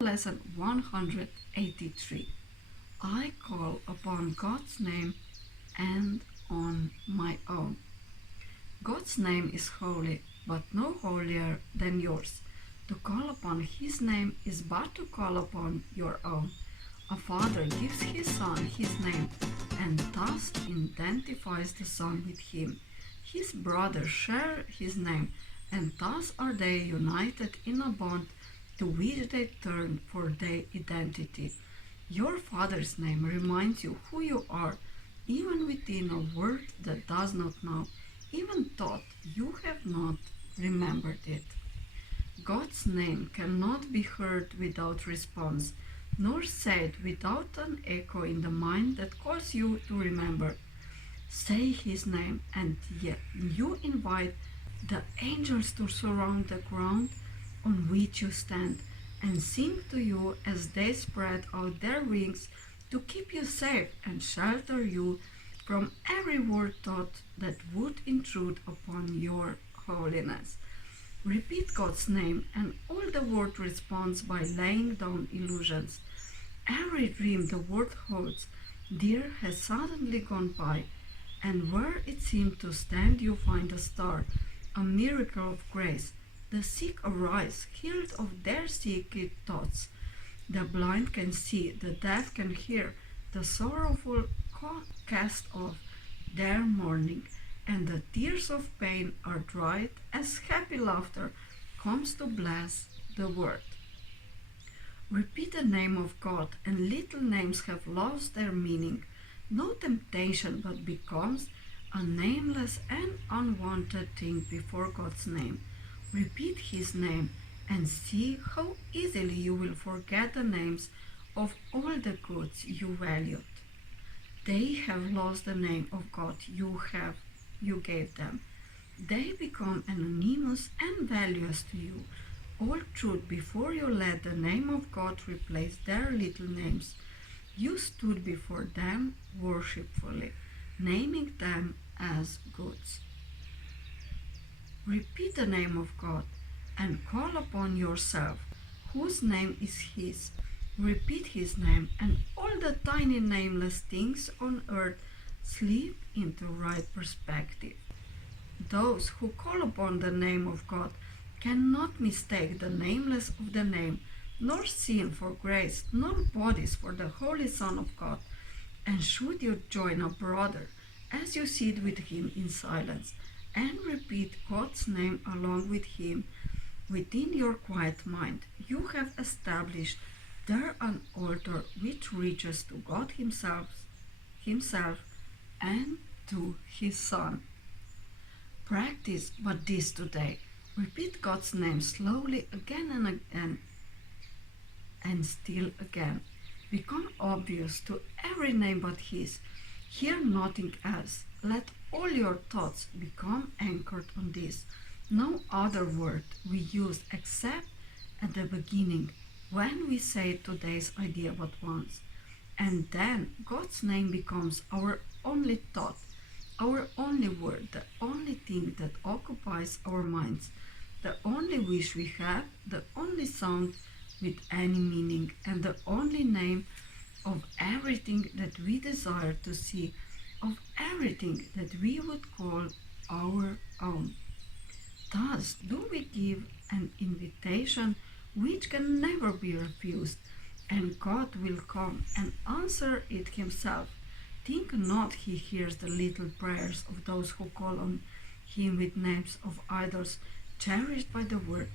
Lesson 183. I call upon God's name and on my own. God's name is holy, but no holier than yours. To call upon His name is but to call upon your own. A father gives his son his name and thus identifies the son with him. His brothers share his name and thus are they united in a bond to which they turn for their identity. Your father's name reminds you who you are, even within a world that does not know, even thought you have not remembered it. God's name cannot be heard without response, nor said without an echo in the mind that calls you to remember. Say His name, and yet you invite the angels to surround the ground on which you stand and sing to you as they spread out their wings to keep you safe and shelter you from every word thought that would intrude upon your holiness. Repeat God's name and all the world responds by laying down illusions. Every dream the world holds dear has suddenly gone by, and where it seemed to stand you find a star, a miracle of grace. The sick arise, healed of their secret thoughts. The blind can see, the deaf can hear, the sorrowful cast off their mourning, and the tears of pain are dried as happy laughter comes to bless the world. Repeat the name of God, and little names have lost their meaning. No temptation but becomes a nameless and unwanted thing before God's name. Repeat His name and see how easily you will forget the names of all the goods you valued. They have lost the name of God you gave them. They become anonymous and valueless to you. All truth before you let the name of God replace their little names. You stood before them worshipfully, naming them as goods. Repeat the name of God and call upon yourself, whose name is His. Repeat His name, and all the tiny nameless things on earth slip into right perspective. Those who call upon the name of God cannot mistake the nameless of the name, nor sin for grace, nor bodies for the Holy Son of God. And should you join a brother as you sit with him in silence, and repeat God's name along with him within your quiet mind, you have established there an altar which reaches to God Himself and to His Son. Practice but this today. Repeat God's name slowly again and again, and still again. Become obvious to every name but His. Hear nothing else. Let all your thoughts become anchored on this. No other word we use except at the beginning when we say today's idea but once. And then God's name becomes our only thought, our only word, the only thing that occupies our minds, the only wish we have, the only sound with any meaning, and the only name of everything that we desire to see, of everything that we would call our own. Thus do we give an invitation which can never be refused, and God will come and answer it Himself. Think not He hears the little prayers of those who call on Him with names of idols cherished by the world.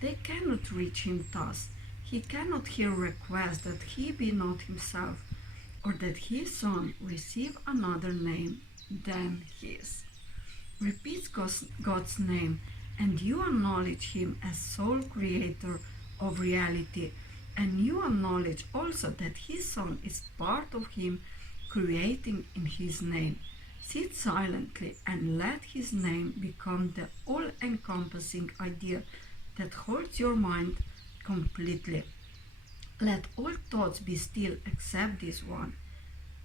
They cannot reach Him thus. He cannot hear requests that He be not Himself, or that His Son receive another name than His. Repeat God's name, and you acknowledge Him as sole creator of reality, and you acknowledge also that His Son is part of Him creating in His name. Sit silently and let His name become the all-encompassing idea that holds your mind completely. Let all thoughts be still except this one,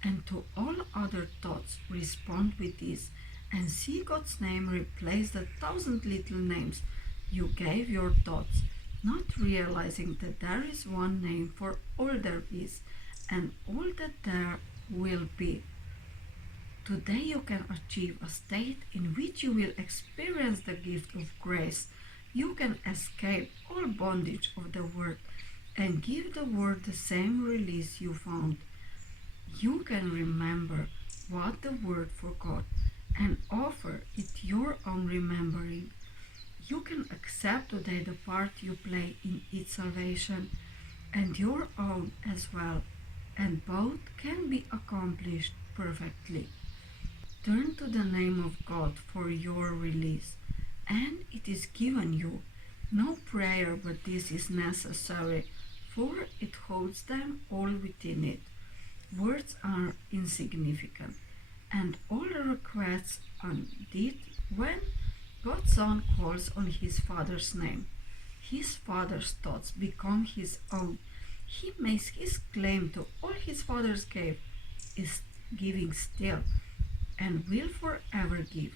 and to all other thoughts respond with this, and see God's name replace the 1,000 little names you gave your thoughts, not realizing that there is one name for all there is and all that there will be. Today you can achieve a state in which you will experience the gift of grace. You can escape all bondage of the world and give the world the same release you found. You can remember what the world forgot and offer it your own remembering. You can accept today the part you play in its salvation and your own as well, and both can be accomplished perfectly. Turn to the name of God for your release, and it is given you. No prayer but this is necessary, for it holds them all within it. Words are insignificant, and all requests undid when God's Son calls on his Father's name. His Father's thoughts become his own. He makes his claim to all his Father's gave, is giving still, and will forever give.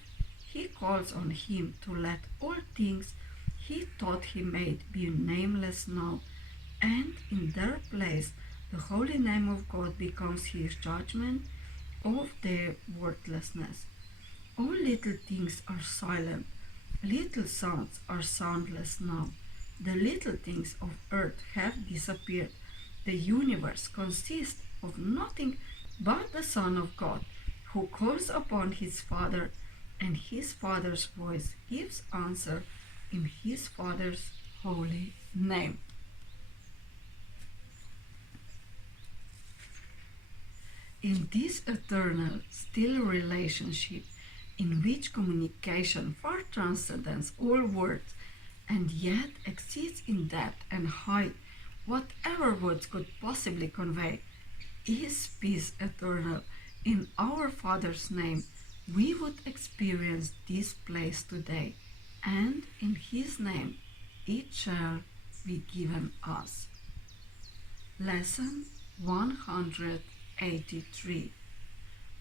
He calls on him to let all things he thought he made be nameless now, and in their place the holy name of God becomes his judgment of their worthlessness. All little things are silent, little sounds are soundless now. The little things of earth have disappeared. The universe consists of nothing but the Son of God, who calls upon his Father, and his Father's voice gives answer in his Father's holy name. In this eternal, still relationship, in which communication far transcends all words, and yet exceeds in depth and height whatever words could possibly convey, is peace eternal. In our Father's name, we would experience this place today, and in his name it shall be given us. Lesson 183.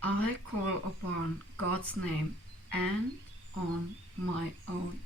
I call upon God's name and on my own.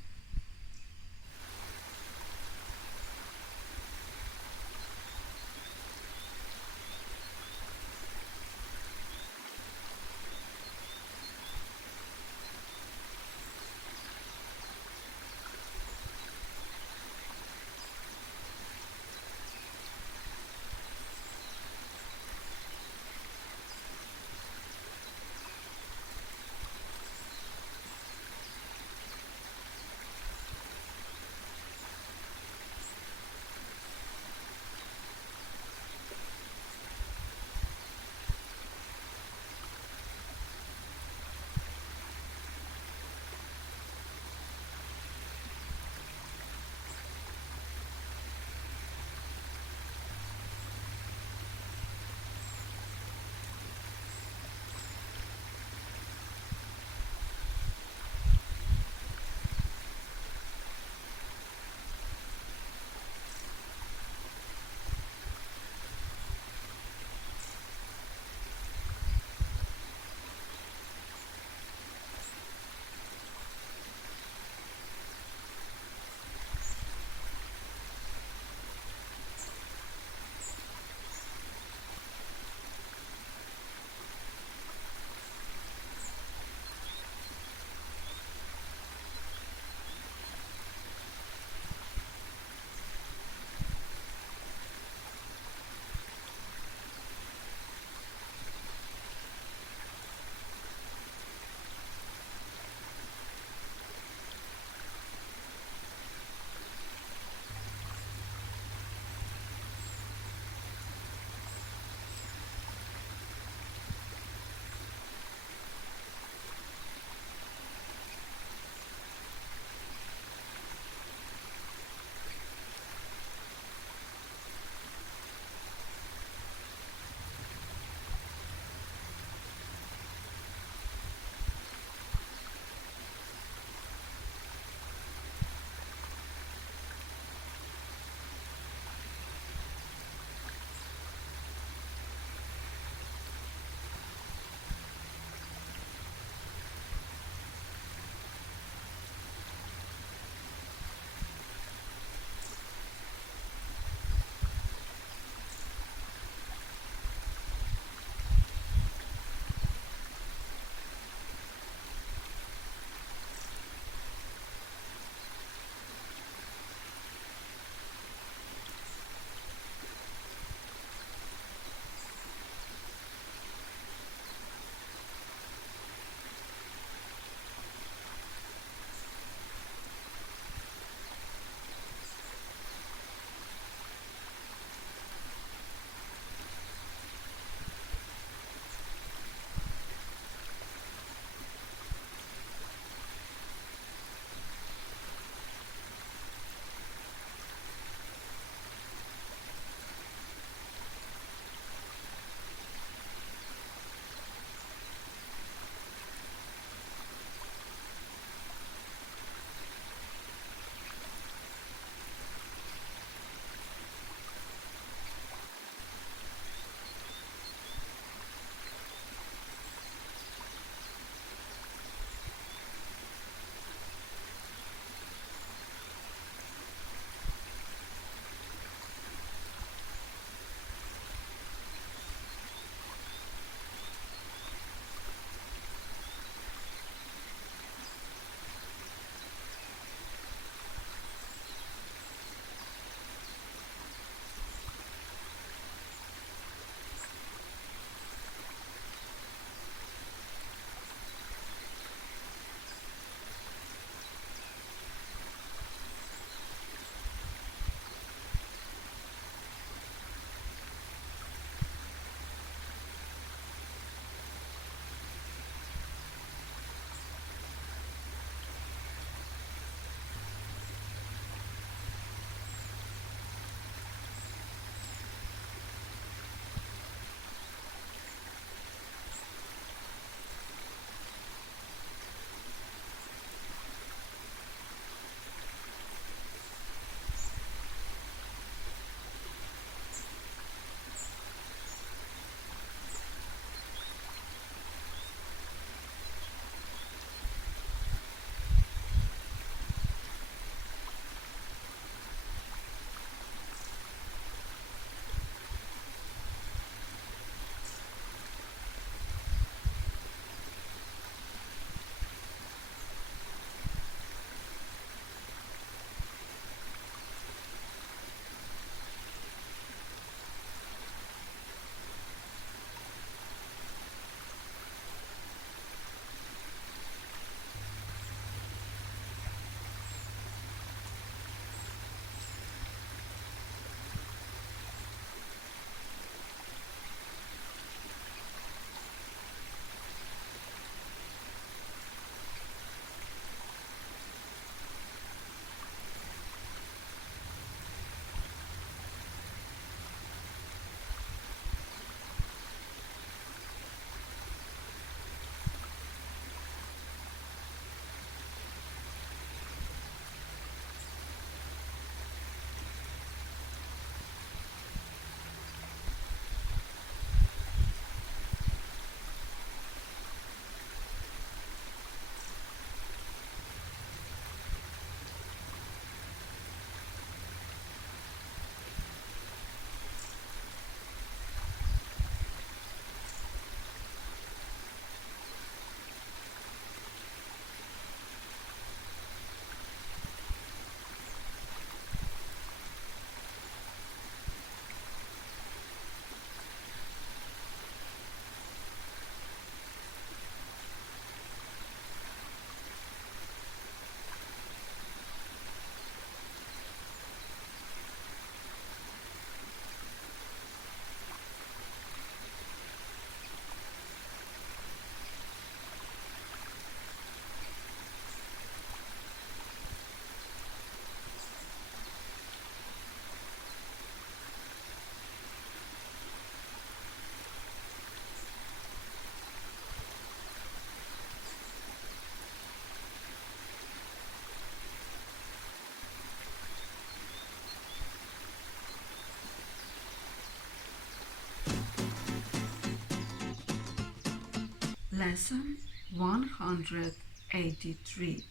Lesson 183.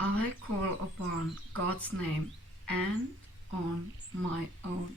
I call upon God's name and on my own.